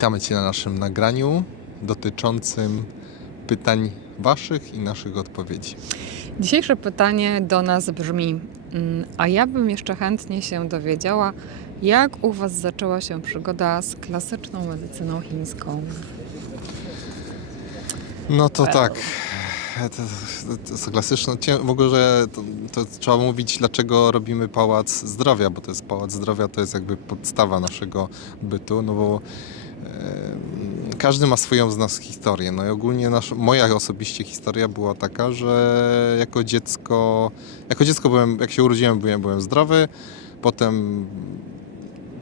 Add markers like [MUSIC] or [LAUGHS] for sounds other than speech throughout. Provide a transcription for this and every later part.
Witamy Cię na naszym nagraniu dotyczącym pytań Waszych i naszych odpowiedzi. Dzisiejsze pytanie do nas brzmi: mm, A ja bym jeszcze chętnie się dowiedziała, jak u Was zaczęła się przygoda z klasyczną medycyną chińską? No to tak. To, jest klasyczne. W ogóle że to, to trzeba mówić, dlaczego robimy Pałac Zdrowia, bo to jest Pałac Zdrowia, to jest jakby podstawa naszego bytu, no bo każdy ma swoją z nas historię. No i ogólnie nasz, moja osobiście historia była taka, że jako dziecko, jako dziecko byłem, jak się urodziłem, byłem, byłem zdrowy, potem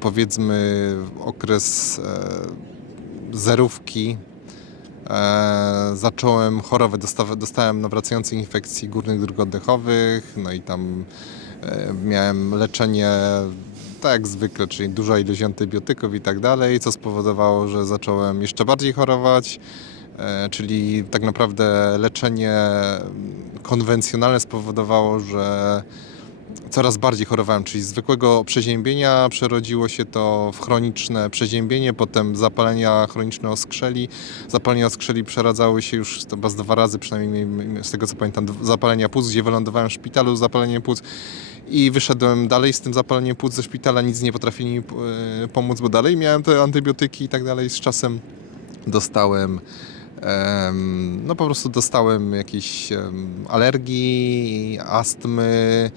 powiedzmy okres e, zerówki e, zacząłem chorować, dostałem nawracających infekcji górnych dróg oddechowych, no i tam e, miałem leczenie tak jak zwykle, czyli duża ilość antybiotyków i tak dalej, co spowodowało, że zacząłem jeszcze bardziej chorować. E, Czyli tak naprawdę leczenie konwencjonalne spowodowało, że coraz bardziej chorowałem, czyli z zwykłego przeziębienia przerodziło się to w chroniczne przeziębienie, potem zapalenia chroniczne oskrzeli. Zapalenia oskrzeli przeradzały się już chyba z dwa razy, przynajmniej z tego co pamiętam, zapalenia płuc, gdzie wylądowałem w szpitalu z zapaleniem płuc i wyszedłem dalej z tym zapaleniem płuc ze szpitala, nic nie potrafili mi e, pomóc, bo dalej miałem te antybiotyki i tak dalej. Z czasem dostałem em, no po prostu dostałem jakieś alergii, astmy,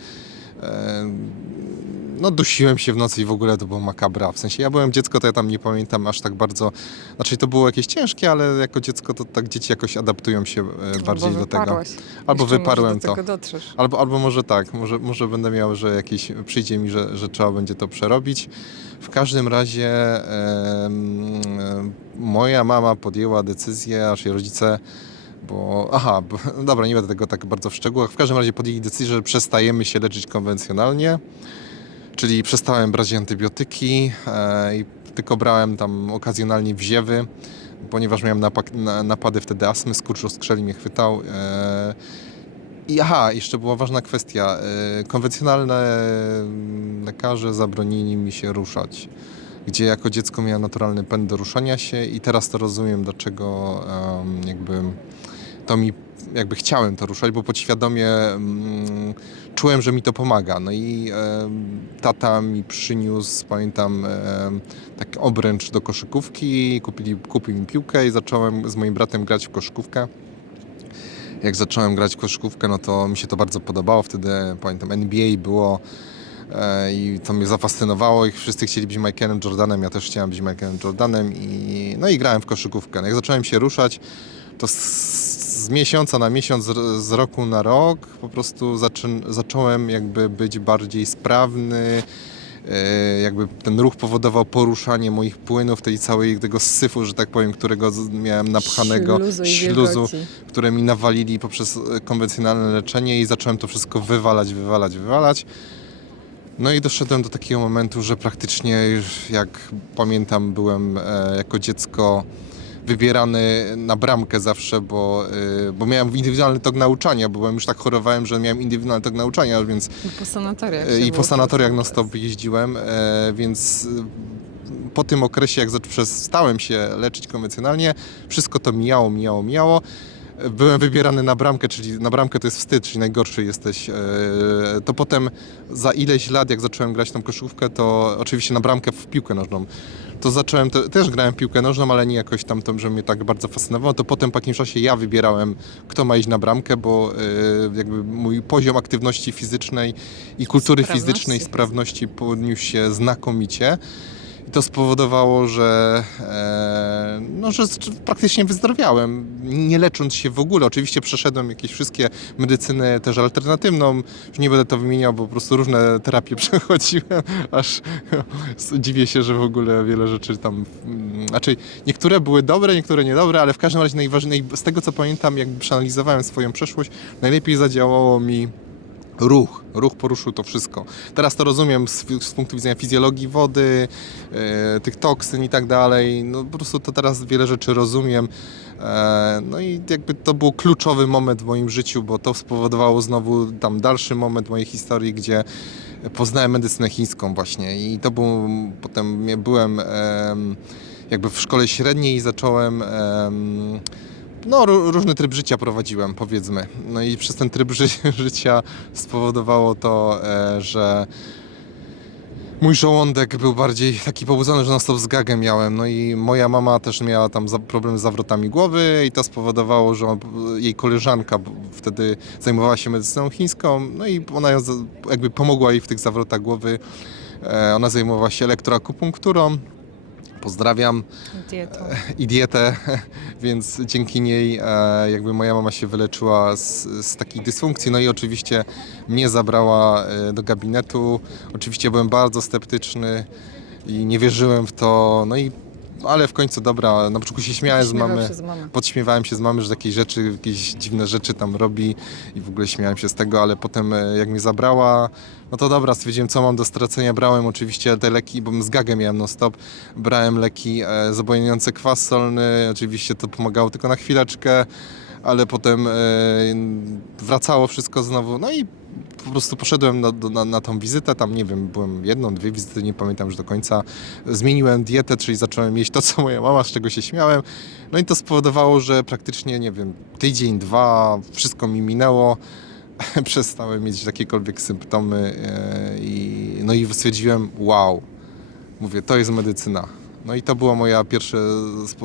no dusiłem się w nocy i w ogóle to było makabra. W sensie ja byłem dziecko, to ja tam nie pamiętam aż tak bardzo, znaczy to było jakieś ciężkie, ale jako dziecko to tak dzieci jakoś adaptują się e, bardziej do tego. Albo Jeszcze wyparłem może do to. tego dotrzesz. Albo, albo może tak, może, może będę miał, że jakieś przyjdzie mi, że, że trzeba będzie to przerobić. W każdym razie em, em, moja mama podjęła decyzję, aż jej rodzice, bo aha, dobra, nie będę tego tak bardzo w szczegółach. W każdym razie podjęli decyzję, że przestajemy się leczyć konwencjonalnie, czyli przestałem brać antybiotyki e, i tylko brałem tam okazjonalnie wziewy, ponieważ miałem napady wtedy astmy, skurcz oskrzeli mnie chwytał. E, i aha, jeszcze była ważna kwestia. E, Konwencjonalne lekarze zabronili mi się ruszać, gdzie jako dziecko miałem naturalny pęd do ruszania się i teraz to rozumiem, dlaczego em, jakby to mi, jakby chciałem to ruszać, bo podświadomie mm, czułem, że mi to pomaga. No i em, tata mi przyniósł, pamiętam, em, taki obręcz do koszykówki, kupili, kupił mi piłkę i zacząłem z moim bratem grać w koszykówkę jak zacząłem grać w koszykówkę, no to mi się to bardzo podobało. Wtedy pamiętam NBA było e, i to mnie zafascynowało i wszyscy chcieli być Michaelem Jordanem, ja też chciałem być Michaelem Jordanem i no i grałem w koszykówkę. No jak zacząłem się ruszać, to z, miesiąca na miesiąc, z, roku na rok po prostu zaczę, zacząłem jakby być bardziej sprawny. E, Jakby ten ruch powodował poruszanie moich płynów, tej całej tego syfu, że tak powiem, którego miałem napchanego Śluzu śluzu które mi nawalili poprzez e, konwencjonalne leczenie i zacząłem to wszystko wywalać, wywalać, wywalać. No i doszedłem do takiego momentu, że praktycznie jak pamiętam byłem e, jako dziecko wybierany na bramkę zawsze, bo, e, bo miałem indywidualny tok nauczania, bo byłem już tak chorowałem, że miałem indywidualny tok nauczania, więc I po sanatoriach. Się I po było sanatoriach ten stop jeździłem, e, więc e, po tym okresie, jak przestałem się leczyć konwencjonalnie, wszystko to mijało, mijało, mijało. Byłem wybierany na bramkę, czyli na bramkę to jest wstyd, czyli najgorszy jesteś. e, To potem za ileś lat, jak zacząłem grać tą koszykówkę, to oczywiście na bramkę w piłkę nożną. To zacząłem, te, też grałem piłkę nożną, ale nie jakoś tam, to, że mnie tak bardzo fascynowało. To potem po jakimś czasie ja wybierałem, kto ma iść na bramkę, bo e, jakby mój poziom aktywności fizycznej i kultury Sprawności. fizycznej, sprawności podniósł się znakomicie. I to spowodowało, że, e, no, że praktycznie wyzdrowiałem, nie lecząc się w ogóle. Oczywiście przeszedłem jakieś wszystkie medycynę też alternatywną. Już nie będę to wymieniał, bo po prostu różne terapie [LAUGHS] przechodziłem, aż dziwię się, że w ogóle wiele rzeczy tam... mm, Znaczy, niektóre były dobre, niektóre niedobre, ale w każdym razie najważniej, z tego co pamiętam, jakby przeanalizowałem swoją przeszłość, najlepiej zadziałało mi ruch. Ruch poruszył to wszystko. Teraz to rozumiem z, z punktu widzenia fizjologii wody, e, tych toksyn i tak dalej. No po prostu to teraz wiele rzeczy rozumiem. E, no i jakby to był kluczowy moment w moim życiu, bo to spowodowało znowu tam dalszy moment mojej historii, gdzie poznałem medycynę chińską właśnie i to był, potem byłem em, jakby w szkole średniej zacząłem. em, no, ró- różny tryb życia prowadziłem, powiedzmy. No i przez ten tryb ży- [LAUGHS] życia spowodowało to, e, że mój żołądek był bardziej taki pobudzony, że non stop z gagem miałem. No i moja mama też miała tam problem z zawrotami głowy i to spowodowało, że jej koleżanka wtedy zajmowała się medycyną chińską, no i ona jakby pomogła jej w tych zawrotach głowy. E, Ona zajmowała się elektroakupunkturą. Pozdrawiam Dietą. [LAUGHS] i dietę, [LAUGHS] więc dzięki niej e, jakby moja mama się wyleczyła z, z takiej dysfunkcji. No i oczywiście mnie zabrała e, do gabinetu. Oczywiście byłem bardzo sceptyczny i nie wierzyłem w to. No i ale w końcu dobra, na początku się śmiałem z Śmiewał mamy. się z mamy. Podśmiewałem się z mamy, że takie rzeczy, jakieś dziwne rzeczy tam robi i w ogóle śmiałem się z tego, ale potem e, jak mnie zabrała, no to dobra, stwierdziłem co mam do stracenia. Brałem oczywiście te leki, bo z gagę miałem non stop. Brałem leki e, zabojeniające kwas solny, oczywiście to pomagało tylko na chwileczkę, ale potem e, wracało wszystko znowu. No i po prostu poszedłem na, na, na tą wizytę, tam nie wiem, byłem jedną, dwie wizyty, nie pamiętam już do końca. Zmieniłem dietę, czyli zacząłem jeść to, co moja mama, z czego się śmiałem. No i to spowodowało, że praktycznie, nie wiem, tydzień, dwa, wszystko mi minęło. [LAUGHS] Przestałem mieć jakiekolwiek symptomy e, i, no i stwierdziłem, wow, mówię, to jest medycyna. No i to był moja pierwszy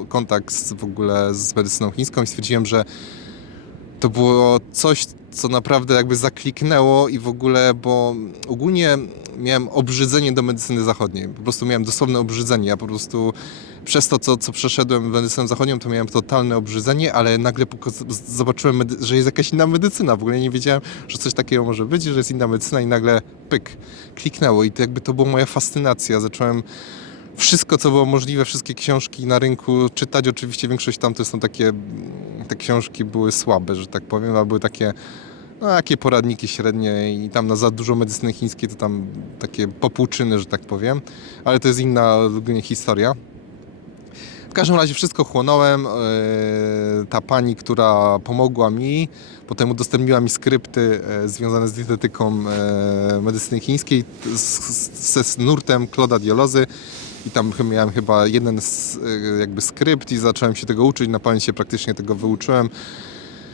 kontakt z, w ogóle z medycyną chińską i stwierdziłem, że to było coś, co naprawdę jakby zakliknęło i w ogóle, bo ogólnie miałem obrzydzenie do medycyny zachodniej. Po prostu miałem dosłowne obrzydzenie. Ja po prostu przez to, co, co przeszedłem medycynę zachodnią, to miałem totalne obrzydzenie, ale nagle zobaczyłem, że jest jakaś inna medycyna. W ogóle nie wiedziałem, że coś takiego może być, że jest inna medycyna i nagle pyk, kliknęło. I to jakby to była moja fascynacja. Zacząłem wszystko, co było możliwe, wszystkie książki na rynku czytać. Oczywiście większość tam to są takie, te książki były słabe, że tak powiem, a były takie, no takie poradniki średnie i tam na za dużo medycyny chińskiej to tam takie popłuczyny, że tak powiem, ale to jest inna historia. W każdym razie wszystko chłonąłem. e, Ta pani, która pomogła mi, potem udostępniła mi skrypty e, związane z dietetyką e, medycyny chińskiej z- z- ze nurtem Kloda Diolozy. I tam miałem chyba jeden z, e, jakby skrypt i zacząłem się tego uczyć. Na pamięć się praktycznie tego wyuczyłem.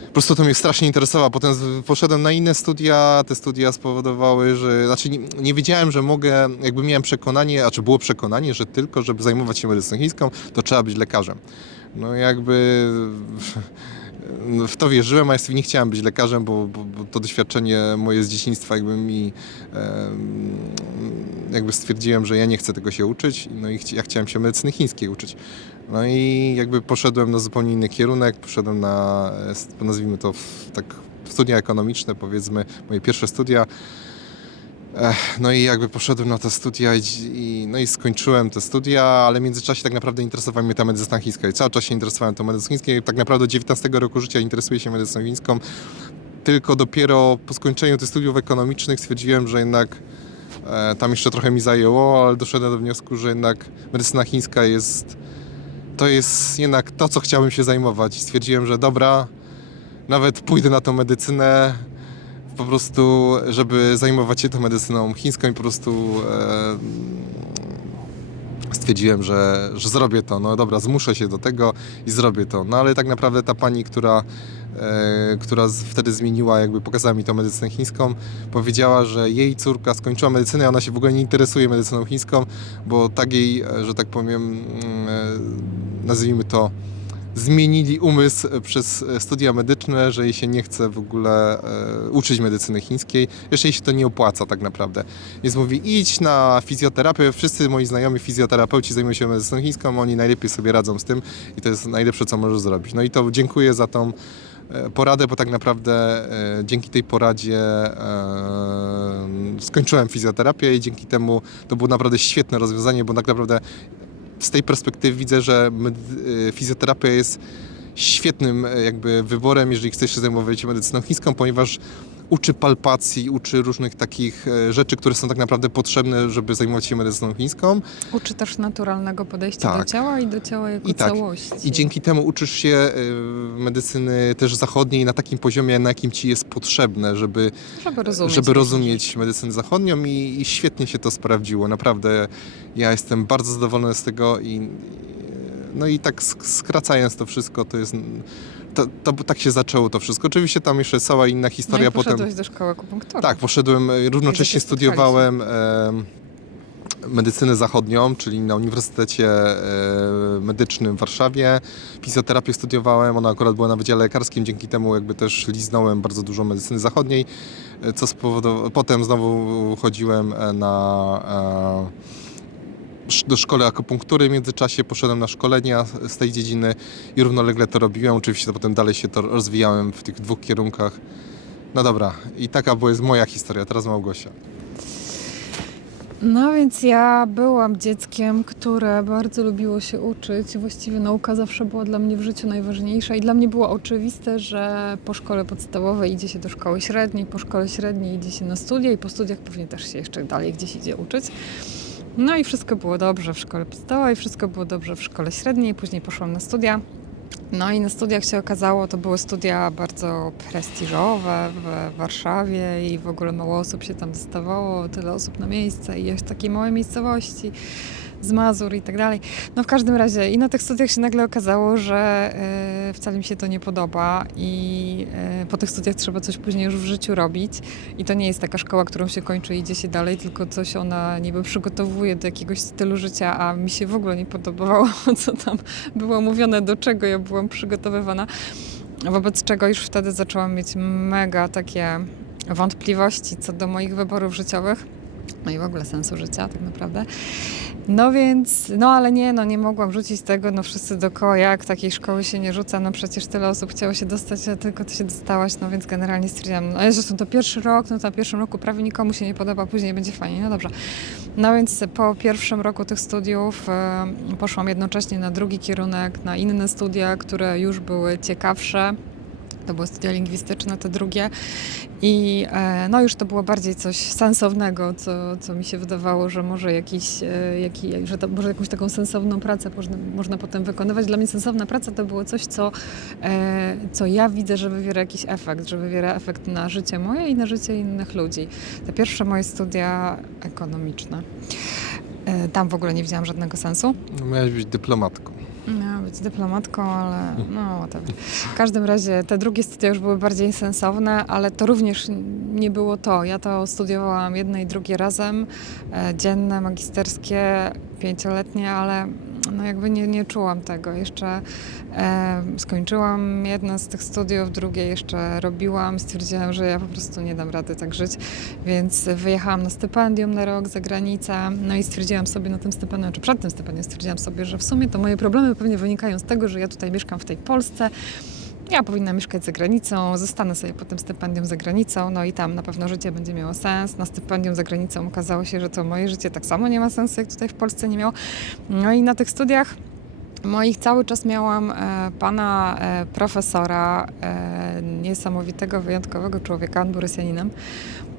Po prostu to mnie strasznie interesowało. Potem poszedłem na inne studia. Te studia spowodowały, że. Znaczy, nie, nie wiedziałem, że mogę. Jakby miałem przekonanie, a czy było przekonanie, że tylko, żeby zajmować się medycyną chińską, to trzeba być lekarzem. No jakby. W to wierzyłem, a ja nie chciałem być lekarzem, bo, bo, bo to doświadczenie moje z dzieciństwa jakby mi jakby stwierdziłem, że ja nie chcę tego się uczyć, no i ja chciałem się medycyny chińskiej uczyć. No i jakby poszedłem na zupełnie inny kierunek, poszedłem na, e, nazwijmy to tak studia ekonomiczne, powiedzmy, moje pierwsze studia. No i jakby poszedłem na te studia i, no i skończyłem te studia, ale w międzyczasie tak naprawdę interesowała mnie ta medycyna chińska i cały czas się interesowałem tą medycyną chińską i tak naprawdę od 19 roku życia interesuję się medycyną chińską. Tylko dopiero po skończeniu tych studiów ekonomicznych stwierdziłem, że jednak e, tam jeszcze trochę mi zajęło, ale doszedłem do wniosku, że jednak medycyna chińska jest to jest jednak to, co chciałbym się zajmować. Stwierdziłem, że dobra, nawet pójdę na tą medycynę po prostu, żeby zajmować się tą medycyną chińską i po prostu e, stwierdziłem, że, że zrobię to. No dobra, zmuszę się do tego i zrobię to. No ale tak naprawdę ta pani, która, e, która wtedy zmieniła, jakby pokazała mi tą medycynę chińską, powiedziała, że jej córka skończyła medycynę, a ona się w ogóle nie interesuje medycyną chińską, bo tak jej, e, że tak powiem, mm, e, nazwijmy to, zmienili umysł przez e, studia medyczne, że jej się nie chce w ogóle e, uczyć medycyny chińskiej. Jeszcze jej się to nie opłaca tak naprawdę. Więc mówi, idź na fizjoterapię. Wszyscy moi znajomi fizjoterapeuci zajmują się medycyną chińską, oni najlepiej sobie radzą z tym i to jest najlepsze, co możesz zrobić. No i to dziękuję za tą e, poradę, bo tak naprawdę dzięki tej poradzie skończyłem fizjoterapię i dzięki temu to było naprawdę świetne rozwiązanie, bo tak naprawdę z tej perspektywy widzę, że y, fizjoterapia jest świetnym e, jakby wyborem, jeżeli chcesz się zajmować medycyną chińską, ponieważ uczy palpacji, uczy różnych takich e, rzeczy, które są tak naprawdę potrzebne, żeby zajmować się medycyną chińską. Uczy też naturalnego podejścia Tak. do ciała i do ciała jako I tak. całości. I dzięki temu uczysz się e, medycyny też zachodniej na takim poziomie, na jakim ci jest potrzebne, żeby żeby rozumieć. żeby rozumieć medycynę zachodnią i, i świetnie się to sprawdziło. Naprawdę ja jestem bardzo zadowolony z tego i No i tak sk- skracając to wszystko, to jest... To, to tak się zaczęło to wszystko. Oczywiście tam jeszcze cała inna No historia i potem. do szkoły akupunktury. Tak, poszedłem, e, równocześnie studiowałem em, medycynę zachodnią, czyli na Uniwersytecie e, Medycznym w Warszawie. Fizjoterapię studiowałem, ona akurat była na Wydziale Lekarskim, dzięki temu jakby też liznąłem bardzo dużo medycyny zachodniej, e, co spowodowało, potem znowu chodziłem na do szkoły akupunktury w międzyczasie, poszedłem na szkolenia z tej dziedziny i równolegle to robiłem. Oczywiście potem dalej się to rozwijałem w tych dwóch kierunkach. No dobra, i taka była jest moja historia, teraz Małgosia. No więc ja byłam dzieckiem, które bardzo lubiło się uczyć. Właściwie nauka zawsze była dla mnie w życiu najważniejsza i dla mnie było oczywiste, że po szkole podstawowej idzie się do szkoły średniej, po szkole średniej idzie się na studia i po studiach pewnie też się jeszcze dalej gdzieś idzie uczyć. No i wszystko było dobrze w szkole podstawowej, wszystko było dobrze w szkole średniej, później poszłam na studia. No i na studiach się okazało, to były studia bardzo prestiżowe w Warszawie i w ogóle mało osób się tam dostawało, tyle osób na miejsce i jest takiej małej miejscowości z Mazur i tak dalej. No w każdym razie i na tych studiach się nagle okazało, że e, wcale mi się to nie podoba i e, po tych studiach trzeba coś później już w życiu robić i to nie jest taka szkoła, którą się kończy i idzie się dalej, tylko coś ona niby przygotowuje do jakiegoś stylu życia, a mi się w ogóle nie podobało, [LAUGHS] co tam było mówione, do czego ja byłam przygotowywana. Wobec czego już wtedy zaczęłam mieć mega takie wątpliwości co do moich wyborów życiowych. No i w ogóle sensu życia tak naprawdę. No więc, no ale nie, no nie mogłam rzucić tego, no wszyscy dookoła, jak takiej szkoły się nie rzuca, no przecież tyle osób chciało się dostać, a tylko ty się dostałaś, no więc generalnie stwierdziłam, no zresztą to pierwszy rok, no to na pierwszym roku prawie nikomu się nie podoba, później będzie fajnie, no dobrze. No więc po pierwszym roku tych studiów e, poszłam jednocześnie na drugi kierunek, na inne studia, które już były ciekawsze. To były studia lingwistyczne, te drugie. I e, no już to było bardziej coś sensownego, co, co mi się wydawało, że może jakiś, e, jaki, że to może jakąś taką sensowną pracę można, można potem wykonywać. Dla mnie sensowna praca to było coś, co, e, co ja widzę, że wywiera jakiś efekt, że wywiera efekt na życie moje i na życie innych ludzi. Te pierwsze moje studia ekonomiczne. Tam w ogóle nie widziałam żadnego sensu. Miałaś być dyplomatką. Miałam być dyplomatką, ale no whatever. W każdym razie te drugie studia już były bardziej sensowne, ale to również nie było to. Ja to studiowałam jedne i drugie razem, e, dzienne, magisterskie, pięcioletnie, ale no jakby nie, nie czułam tego. Jeszcze e, skończyłam jedno z tych studiów, drugie jeszcze robiłam. Stwierdziłam, że ja po prostu nie dam rady tak żyć, więc wyjechałam na stypendium na rok za granicę. No i stwierdziłam sobie na tym stypendium, czy przed tym stypendium stwierdziłam sobie, że w sumie to moje problemy pewnie wynikają z tego, że ja tutaj mieszkam w tej Polsce. Ja powinna mieszkać za granicą, zostanę sobie po tym stypendium za granicą, no i tam na pewno życie będzie miało sens. Na stypendium za granicą okazało się, że to moje życie tak samo nie ma sensu, jak tutaj w Polsce nie miało. No i na tych studiach moich cały czas miałam e, pana e, profesora, e, niesamowitego, wyjątkowego człowieka, on był Rosjaninem.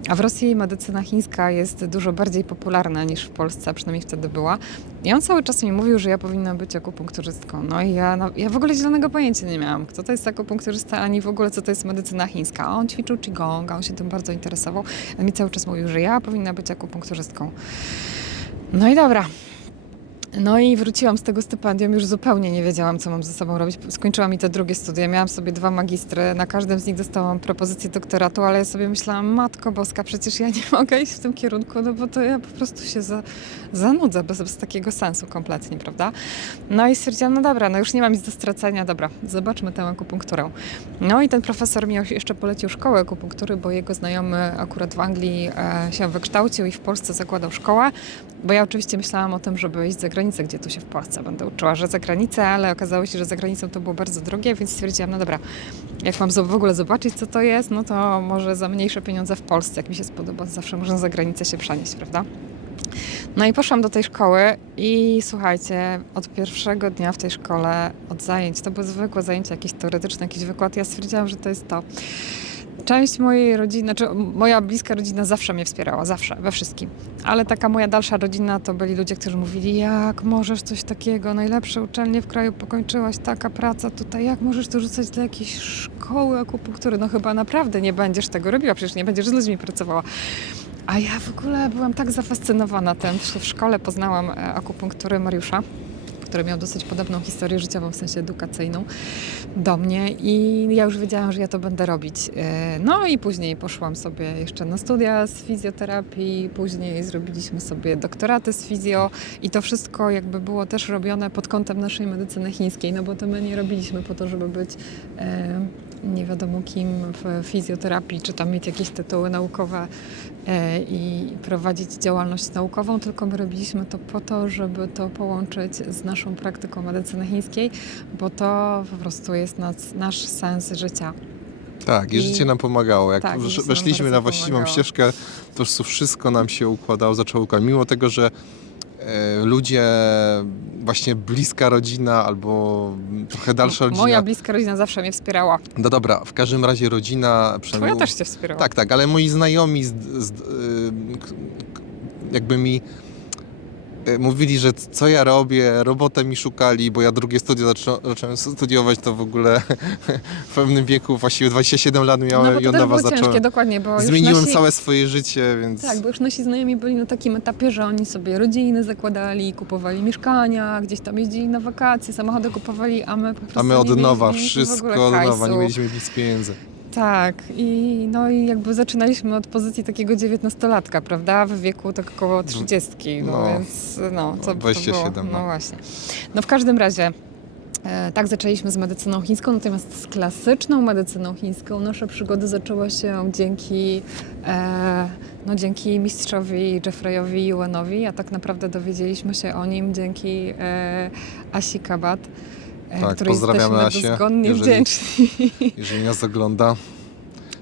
A w Rosji medycyna chińska jest dużo bardziej popularna niż w Polsce, przynajmniej wtedy była. I on cały czas mi mówił, że ja powinna być akupunkturzystką. No i ja, ja w ogóle zielonego pojęcia nie miałam, kto to jest akupunkturzysta, ani w ogóle co to jest medycyna chińska. A on ćwiczył Qigong, a on się tym bardzo interesował. A mi cały czas mówił, że ja powinna być akupunkturzystką. No i dobra. No i wróciłam z tego stypendium, już zupełnie nie wiedziałam, co mam ze sobą robić. Skończyłam mi te drugie studia, miałam sobie dwa magistry, na każdym z nich dostałam propozycję doktoratu, ale ja sobie myślałam, matko boska, przecież ja nie [LAUGHS] mogę iść w tym kierunku, no bo to ja po prostu się za, zanudzę bez, bez takiego sensu kompletnie, prawda? No i stwierdziłam, no dobra, no już nie mam nic do stracenia, dobra, zobaczmy tę akupunkturę. No i ten profesor mi jeszcze polecił szkołę akupunktury, bo jego znajomy akurat w Anglii e, się wykształcił i w Polsce zakładał szkołę, bo ja oczywiście myślałam o tym, żeby iść za gdzie tu się w Polsce będę uczyła, że za granicę, ale okazało się, że za granicą to było bardzo drogie, więc stwierdziłam, no dobra, jak mam w ogóle zobaczyć, co to jest, no to może za mniejsze pieniądze w Polsce, jak mi się spodoba, zawsze można za granicę się przenieść, prawda? No i poszłam do tej szkoły i słuchajcie, od pierwszego dnia w tej szkole, od zajęć, to były zwykłe zajęcia, jakieś teoretyczne, jakiś wykład, ja stwierdziłam, że to jest to. Część mojej rodziny, znaczy moja bliska rodzina zawsze mnie wspierała, zawsze, we wszystkim. Ale taka moja dalsza rodzina to byli ludzie, którzy mówili, jak możesz coś takiego, najlepsze uczelnie w kraju pokończyłaś, taka praca tutaj, jak możesz to rzucać do jakiejś szkoły akupunktury? No chyba naprawdę nie będziesz tego robiła, przecież nie będziesz z ludźmi pracowała. A ja w ogóle byłam tak zafascynowana tym. W szkole poznałam e, akupunkturę Mariusza. Który miał dosyć podobną historię życiową, w sensie edukacyjną do mnie i ja już wiedziałam, że ja to będę robić. E, No i później poszłam sobie jeszcze na studia z fizjoterapii, później zrobiliśmy sobie doktoraty z fizjo i to wszystko jakby było też robione pod kątem naszej medycyny chińskiej, no bo to my nie robiliśmy po to, żeby być e, nie wiadomo kim w fizjoterapii, czy tam mieć jakieś tytuły naukowe e, i prowadzić działalność naukową, tylko my robiliśmy to po to, żeby to połączyć z naszą praktyką medycyny chińskiej, bo to po prostu jest nas, nasz sens życia. Tak, i, I- życie nam pomagało. Jak tak, weszliśmy na właściwą pomagało. ścieżkę, to już wszystko nam się układało, zaczęło układać. Mimo tego, że ludzie, właśnie bliska rodzina albo trochę dalsza rodzina. Moja bliska rodzina zawsze mnie wspierała. No dobra, w każdym razie rodzina Twoja przynajmniej. też cię wspierała. Tak, tak, ale moi znajomi z, z, y, jakby mi mówili, że co ja robię, robotę mi szukali, bo ja drugie studia zaczą, zacząłem studiować, to w ogóle [LAUGHS] w pewnym wieku, właściwie 27 lat no miałem bo i od nowa było ciężkie, zacząłem. dokładnie, bo Zmieniłem nasi... całe swoje życie, więc Tak, bo już nasi znajomi byli na takim etapie, że oni sobie rodziny zakładali, kupowali mieszkania, gdzieś tam jeździli na wakacje, samochody kupowali, a my po prostu a my od nowa, wszystko od nowa, nie mieliśmy nic pieniędzy. Tak, i no i jakby zaczynaliśmy od pozycji takiego dziewiętnastolatka, prawda? W wieku tak około trzydziestki, no, No. więc no, co by to 27, było? no. No właśnie. No w każdym razie e, tak zaczęliśmy z medycyną chińską, natomiast z klasyczną medycyną chińską nasza przygoda zaczęła się dzięki e, no dzięki mistrzowi Jeffreyowi Yuanowi, a tak naprawdę dowiedzieliśmy się o nim dzięki e, Asi Kabat. E, Tak, której pozdrawiamy jesteśmy Asię, dozgonnie jeżeli- wdzięczni. [LAUGHS] Jeżeli nas ogląda.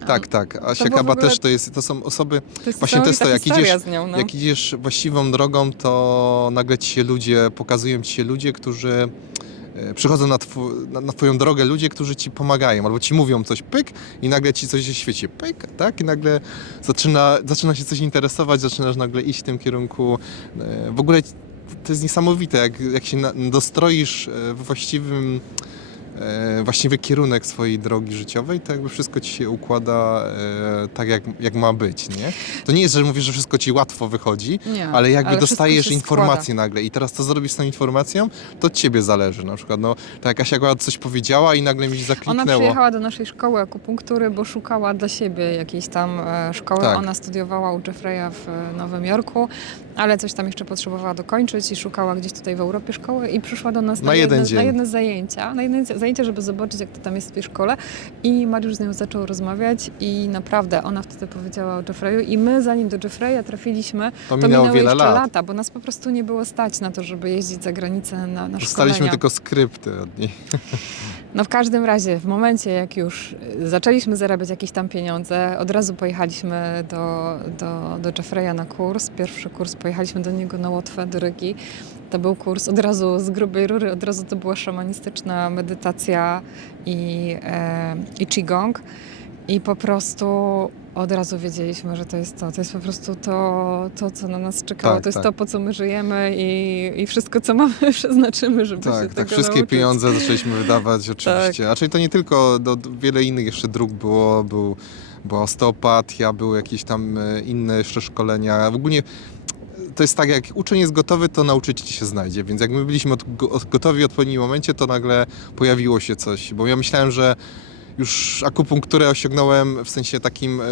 Tak, tak. Asia Kaba ogóle- też to jest, to są osoby, To Właśnie to jest to, jak idziesz- nią, no. Jak idziesz właściwą drogą, to nagle ci się ludzie, pokazują ci się ludzie, którzy e, przychodzą na, twój, na, na twoją drogę, ludzie, którzy ci pomagają, albo ci mówią coś, pyk, i nagle ci coś się świeci, pyk, tak? I nagle zaczyna, zaczyna się coś interesować, zaczynasz nagle iść w tym kierunku. E, W ogóle to jest niesamowite, jak, jak się na, dostroisz e, w właściwym e, właściwy kierunek swojej drogi życiowej, to jakby wszystko ci się układa e, tak, jak, jak ma być, nie? To nie jest, że mówisz, że wszystko ci łatwo wychodzi, Nie, ale jakby wszystko dostajesz informację nagle i teraz co zrobisz z tą informacją, to od ciebie zależy. Na przykład, no, tak jak Asia akurat coś powiedziała i nagle mi się Ona zakliknęło. przyjechała do naszej szkoły akupunktury, bo szukała dla siebie jakiejś tam e, szkoły. Tak. Ona studiowała u Jeffreya w Nowym Jorku, ale coś tam jeszcze potrzebowała dokończyć i szukała gdzieś tutaj w Europie szkoły i przyszła do nas Na na, jeden jedne, dzień. na jedne zajęcia, na jedne zajęcie, żeby zobaczyć, jak to tam jest w tej szkole. I Mariusz z nią zaczął rozmawiać i naprawdę ona wtedy powiedziała o Jeffreyu i my zanim do Jeffreya trafiliśmy, to to minęło jeszcze lat. lata, bo nas po prostu nie było stać na to, żeby jeździć za granicę na, na Dostaliśmy szkolenia. tylko skrypty od niej. [LAUGHS] No w każdym razie, w momencie jak już y, zaczęliśmy zarabiać jakieś tam pieniądze, od razu pojechaliśmy do, do, do Jeffreya na kurs. Pierwszy kurs pojechaliśmy do niego na Łotwę, do Rygi. To był kurs od razu z grubej rury, od razu to była szamanistyczna medytacja i, e, i qigong. I po prostu od razu wiedzieliśmy, że to jest to. To jest po prostu to, to co na nas czekało. Tak, to jest tak. to, po co my żyjemy i, i wszystko, co mamy, [LAUGHS] przeznaczymy, żeby się Tak, tego tak. Wszystkie nauczyć. pieniądze zaczęliśmy wydawać [LAUGHS] oczywiście. Tak. A czyli to nie tylko, do, do wiele innych jeszcze dróg było, był, była osteopatia, były jakieś tam e, inne jeszcze szkolenia. W ogóle e, to jest tak, jak uczeń jest gotowy, to nauczyciel się znajdzie. Więc jak my byliśmy od, gotowi w odpowiednim momencie, to nagle pojawiło się coś. Bo ja myślałem, że już akupunkturę osiągnąłem w sensie takim, e,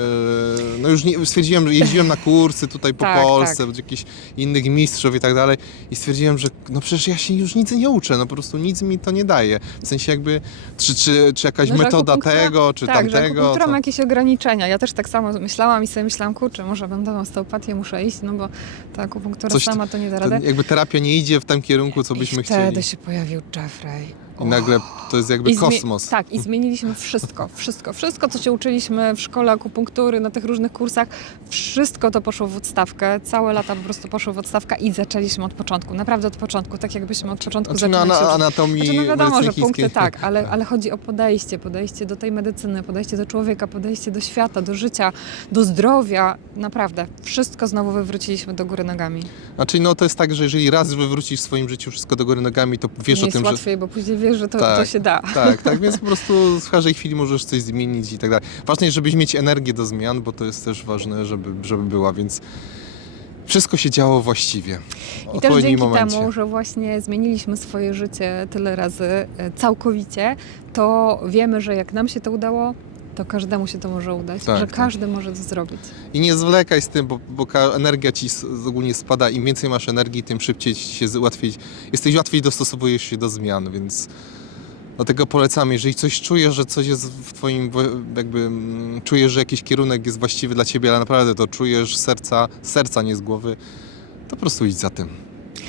no już nie, stwierdziłem, że jeździłem na kursy tutaj po Tak, Polsce, tak. od jakichś innych mistrzów i tak dalej i stwierdziłem, że no przecież ja się już nic nie uczę, no po prostu nic mi to nie daje. W sensie jakby, czy, czy, czy jakaś No, metoda tego, czy tak, tamtego. akupunktura to- ma jakieś ograniczenia. Ja też tak samo myślałam i sobie myślałam, kurczę, może będę na osteopatię, muszę iść, no bo ta akupunktura Coś- sama to nie da to rady. jakby terapia nie idzie w tym kierunku, co byśmy I wtedy chcieli. się pojawił Jeffrey. I nagle to jest jakby I kosmos. Tak, i zmieniliśmy wszystko, wszystko, wszystko, co się uczyliśmy w szkole akupunktury, na tych różnych kursach, wszystko to poszło w odstawkę, całe lata po prostu poszło w odstawkę i zaczęliśmy od początku, naprawdę od początku, tak jakbyśmy od początku Znaczy, na, zaczynali się na uczyć. anatomii Znaczy, no wiadomo, że punkty chińskiej. tak, ale, ale chodzi o podejście, podejście do tej medycyny, podejście do człowieka, podejście do świata, do życia, do zdrowia. Naprawdę, wszystko znowu wywróciliśmy do góry nogami. Znaczy no to jest tak, że jeżeli raz wywrócisz w swoim życiu wszystko do góry nogami, to wiesz Nie o jest tym, że łatwiej, bo później wiesz, że to, Tak. to się da. Tak, tak, więc po [LAUGHS] prostu w każdej chwili możesz coś zmienić i tak dalej. Ważne jest, żebyś mieć energię do zmian, bo to jest też ważne, żeby, żeby była, więc wszystko się działo właściwie. W I też dzięki momencie. temu, że właśnie zmieniliśmy swoje życie tyle razy e, całkowicie, to wiemy, że jak nam się to udało, to każdemu się to może udać, Tak, że tak. każdy może to zrobić. I nie zwlekaj z tym, bo, bo energia ci ogólnie spada. Im więcej masz energii, tym szybciej ci się łatwiej, jesteś łatwiej dostosowujesz się do zmian, więc dlatego polecam, jeżeli coś czujesz, że coś jest w twoim, wo- jakby mm, czujesz, że jakiś kierunek jest właściwy dla ciebie, ale naprawdę to czujesz serca, serca, nie z głowy, to po prostu idź za tym.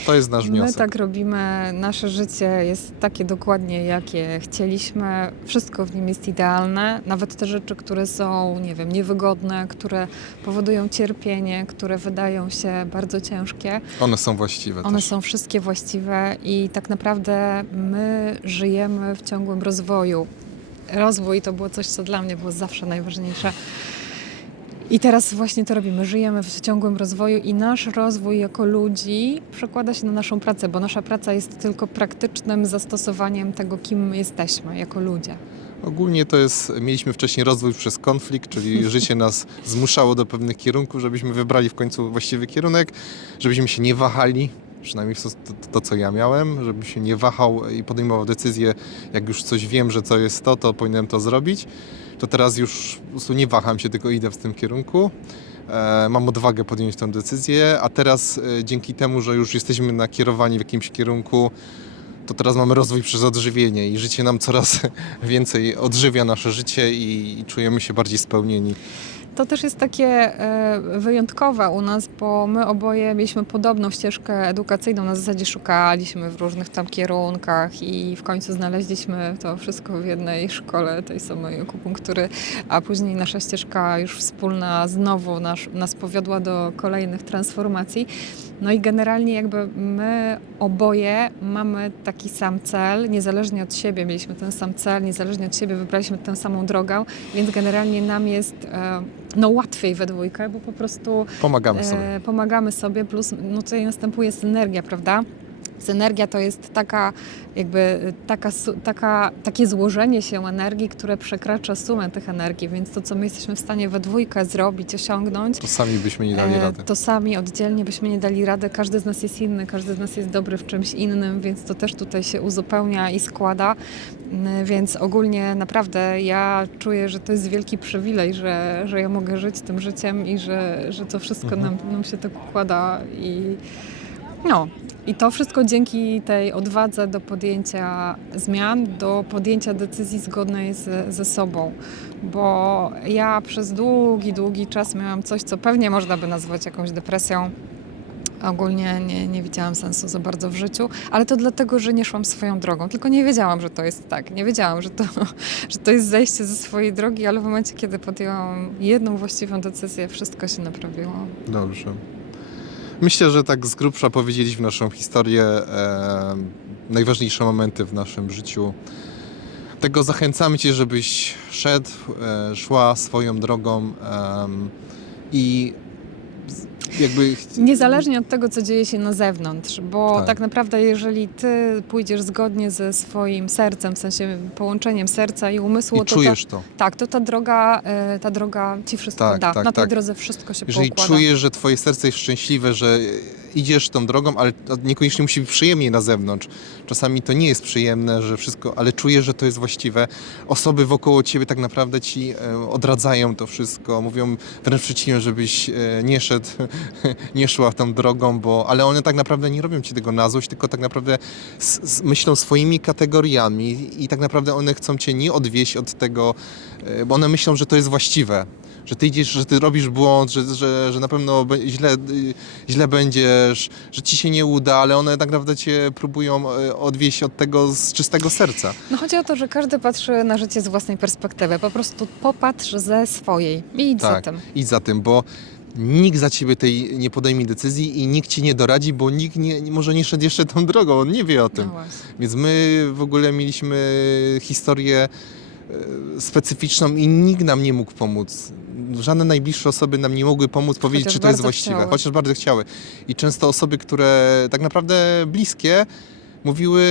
To jest nasz My wniosek. tak robimy, nasze życie jest takie dokładnie, jakie chcieliśmy. Wszystko w nim jest idealne, nawet te rzeczy, które są, nie wiem, niewygodne, które powodują cierpienie, które wydają się bardzo ciężkie. One są właściwe One też. są wszystkie właściwe i tak naprawdę my żyjemy w ciągłym rozwoju. Rozwój to było coś, co dla mnie było zawsze najważniejsze. I teraz właśnie to robimy. Żyjemy w ciągłym rozwoju i nasz rozwój jako ludzi przekłada się na naszą pracę, bo nasza praca jest tylko praktycznym zastosowaniem tego, kim jesteśmy jako ludzie. Ogólnie to jest, mieliśmy wcześniej rozwój przez konflikt, czyli [LAUGHS] życie nas zmuszało do pewnych kierunków, żebyśmy wybrali w końcu właściwy kierunek, żebyśmy się nie wahali, przynajmniej to, to, co ja miałem, żebym się nie wahał i podejmował decyzję, jak już coś wiem, że to jest to, to powinienem to zrobić. To teraz już po prostu nie waham się, tylko idę w tym kierunku. E, mam odwagę podjąć tę decyzję, a teraz e, dzięki temu, że już jesteśmy nakierowani w jakimś kierunku, to teraz mamy rozwój przez odżywienie i życie nam coraz [LAUGHS] więcej odżywia nasze życie i czujemy się bardziej spełnieni. To też jest takie e, wyjątkowe u nas, bo my oboje mieliśmy podobną ścieżkę edukacyjną. Na zasadzie szukaliśmy w różnych tam kierunkach i w końcu znaleźliśmy to wszystko w jednej szkole, tej samej akupunktury, a później nasza ścieżka już wspólna znowu nas, nas powiodła do kolejnych transformacji. No i generalnie jakby my oboje mamy taki sam cel, niezależnie od siebie mieliśmy ten sam cel, niezależnie od siebie wybraliśmy tę samą drogę, więc generalnie nam jest e, no, łatwiej we dwójkę, bo po prostu Pomagamy sobie. e, pomagamy sobie, plus no, tutaj następuje synergia, prawda? Synergia to jest taka, jakby taka, taka, takie złożenie się energii, które przekracza sumę tych energii, więc to, co my jesteśmy w stanie we dwójkę zrobić, osiągnąć, To sami byśmy nie dali E, rady. To sami oddzielnie byśmy nie dali rady. Każdy z nas jest inny, każdy z nas jest dobry w czymś innym, więc to też tutaj się uzupełnia i składa. N- Więc ogólnie naprawdę ja czuję, że to jest wielki przywilej, że, że ja mogę żyć tym życiem i że, że to wszystko Mhm. nam, nam się tak układa i no. I to wszystko dzięki tej odwadze do podjęcia zmian, do podjęcia decyzji zgodnej ze, ze sobą. Bo ja przez długi, długi czas miałam coś, co pewnie można by nazwać jakąś depresją. Ogólnie nie, nie widziałam sensu za bardzo w życiu, ale to dlatego, że nie szłam swoją drogą. Tylko nie wiedziałam, że to jest tak. Nie wiedziałam, że to, [LAUGHS] że to jest zejście ze swojej drogi, ale w momencie, kiedy podjęłam jedną właściwą decyzję, wszystko się naprawiło. Dobrze. Myślę, że tak z grubsza powiedzieliśmy naszą historię, e, najważniejsze momenty w naszym życiu. Tego zachęcamy Cię, żebyś szedł, e, szła swoją drogą em, i jakby... Niezależnie od tego, co dzieje się na zewnątrz, bo Tak. tak, naprawdę, jeżeli ty pójdziesz zgodnie ze swoim sercem, w sensie połączeniem serca i umysłu, I to czujesz to. ta, tak, to ta droga, e, ta droga ci wszystko Tak, da. tak, na tej tak. drodze wszystko się Jeżeli poukłada. czujesz, że twoje serce jest szczęśliwe, że idziesz tą drogą, ale niekoniecznie musi być przyjemnie na zewnątrz. Czasami to nie jest przyjemne, że wszystko, ale czujesz, że to jest właściwe. Osoby wokoło ciebie tak naprawdę ci e, odradzają to wszystko, mówią wręcz przeciwnie, żebyś e, nie szedł, [LAUGHS] nie szła tą drogą, bo, ale one tak naprawdę nie robią ci tego na złość, tylko tak naprawdę s, s, myślą swoimi kategoriami i tak naprawdę one chcą cię nie odwieść od tego, e, bo one myślą, że to jest właściwe że ty idziesz, że ty robisz błąd, że, że, że na pewno źle, y, źle będziesz, że ci się nie uda, ale one tak naprawdę cię próbują y, odwieść od tego z czystego serca. No chodzi o to, że każdy patrzy na życie z własnej perspektywy. Po prostu popatrz ze swojej i idź za Tak. tym. Idź za tym, bo nikt za ciebie tej nie podejmie decyzji i nikt ci nie doradzi, bo nikt nie, może nie szedł jeszcze tą drogą, on nie wie o tym. No. Więc my w ogóle mieliśmy historię e, specyficzną i nikt nam nie mógł pomóc. Żadne najbliższe osoby nam nie mogły pomóc powiedzieć, Chociaż czy to jest bardzo właściwe, chciały. chociaż bardzo chciały. I często osoby, które tak naprawdę bliskie, mówiły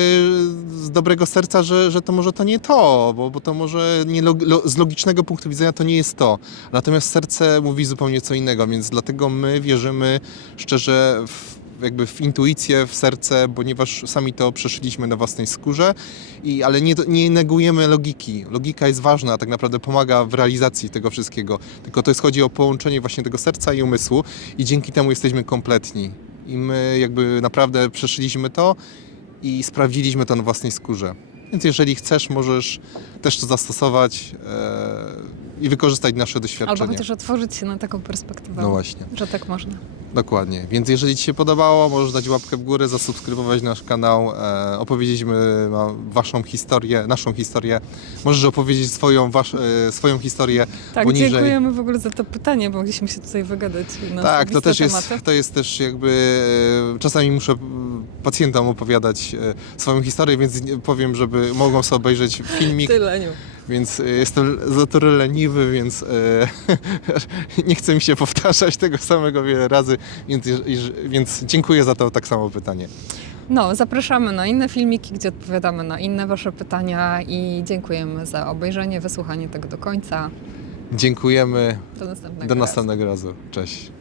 z dobrego serca, że, że to może to nie to, bo, bo to może nie log, lo, z logicznego punktu widzenia to nie jest to. Natomiast serce mówi zupełnie co innego, więc dlatego my wierzymy szczerze w, jakby w intuicję, w serce, ponieważ sami to przeszliśmy na własnej skórze, i, ale nie, nie negujemy logiki. Logika jest ważna, tak naprawdę pomaga w realizacji tego wszystkiego. Tylko to jest chodzi o połączenie właśnie tego serca i umysłu i dzięki temu jesteśmy kompletni. I my jakby naprawdę przeszliśmy to i sprawdziliśmy to na własnej skórze. Więc jeżeli chcesz, możesz też to zastosować e, i wykorzystać nasze Albo doświadczenie. chociaż otworzyć się na taką perspektywę, No właśnie. że tak można. Dokładnie. Więc jeżeli Ci się podobało, możesz dać łapkę w górę, zasubskrybować nasz kanał. E, opowiedzieliśmy Waszą historię, naszą historię. Możesz opowiedzieć swoją, wasz, e, swoją historię Tak, poniżej. dziękujemy w ogóle za to pytanie, bo mogliśmy się tutaj wygadać na Tak, to też, jest, to jest też jakby. e, Czasami muszę pacjentom opowiadać e, swoją historię, więc powiem, żeby mogą sobie obejrzeć filmik. Tyle, nie. Więc e, jestem za to leniwy, więc e, [LAUGHS] nie chcę mi się powtarzać tego samego wiele razy, więc, więc dziękuję za to tak samo pytanie. No, zapraszamy na inne filmiki, gdzie odpowiadamy na inne Wasze pytania i dziękujemy za obejrzenie, wysłuchanie tego do końca. Dziękujemy. Do następnego Do razu. następnego razu. Cześć.